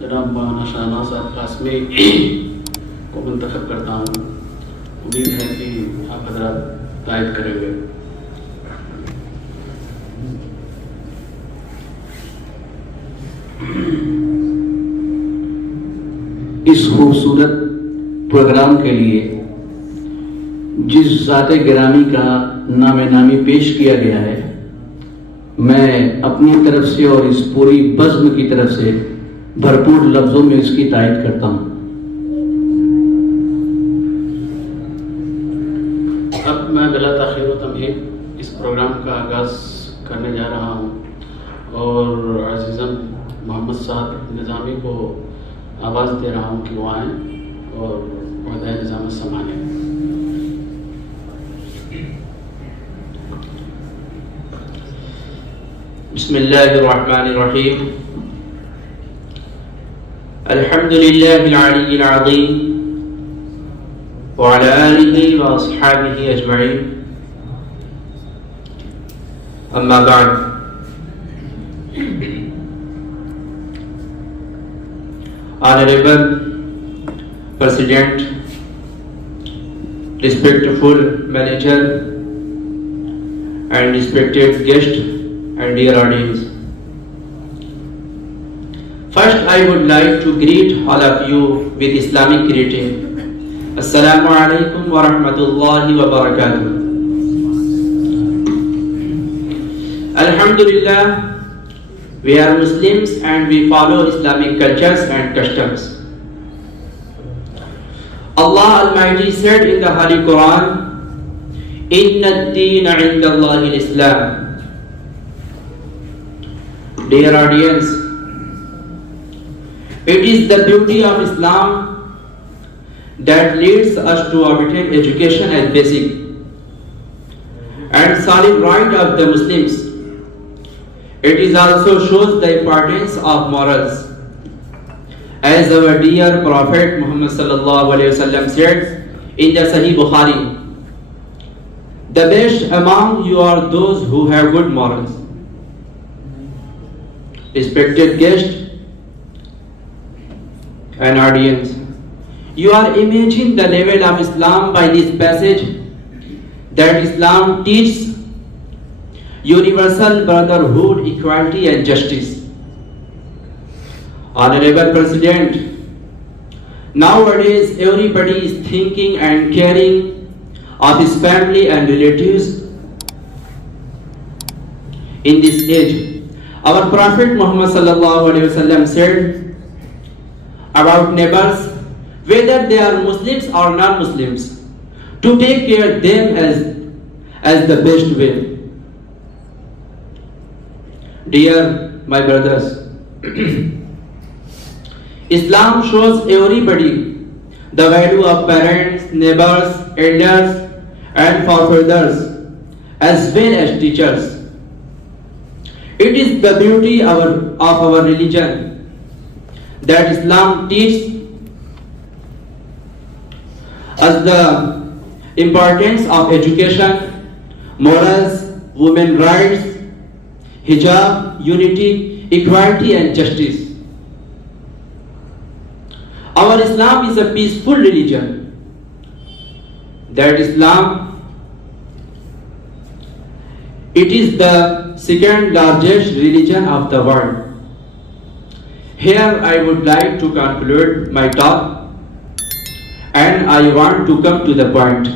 जनाब मौलाना साहब कासमी को मुंतखब करता हूँ। उम्मीद है कि आप हज़रात तायद करेंगे। इस खूबसूरत प्रोग्राम के लिए जिस ज़ाते गिरामी का नामी पेश किया गया है, मैं अपनी तरफ से और इस पूरी बज़्म की तरफ से भरपूर लफ्ज़ों में इसकी तायद करता हूँ। अब मैं बिला ताख़ीर व तमहीद इस प्रोग्राम का आगाज़ करने जा रहा हूँ और अज़ीज़म मोहम्मद साद निज़ामी को आवाज़ दे रहा हूँ कि वो आएँ और वहदे निज़ामत संभालें। बिस्मिल्लाहिर्रहमानिर्रहीम। अल्हम्दुलिल्लाहिल अलीय्यिल अज़ीम व अला आलिहि व अस्हाबिहि अजमईन। अम्मा बाद। Honorable President, respectful manager, and respected guest and dear audience. First, I would like to greet all of you with Islamic greeting. Assalamu alaikum wa rahmatullahi wa barakatuh. Alhamdulillah, we are Muslims and we follow Islamic cultures and customs. Allah Almighty said in the Holy Quran, Inna ad-deena 'inda Allahi al-Islam. Dear audience, it is the beauty of Islam that leads us to obtain education as basic and solid right of the Muslims. It is also shows the importance of morals. As our dear Prophet Muhammad sallallahu alaihi wasallam said in the Sahih Bukhari, the best among you are those who have good morals. Respected guest and audience, you are imaging the level of Islam by this passage that Islam teaches universal brotherhood, equality and justice. Honorable President, nowadays everybody is thinking and caring of his family and relatives. In this age, our Prophet Muhammad sallallahu alaihi wasallam said about neighbors, whether they are Muslims or non-Muslims, to take care of them as the best way. Dear my brothers, Islam shows everybody the value of parents, neighbors, elders and forefathers as well as teachers. It is the beauty of our religion that Islam teaches us the importance of education, morals, women's rights, hijab, unity, equality and justice. Our Islam is a peaceful religion. That Islam, it is the second largest religion of the world. Here I would like to conclude my talk and I want to come to the point.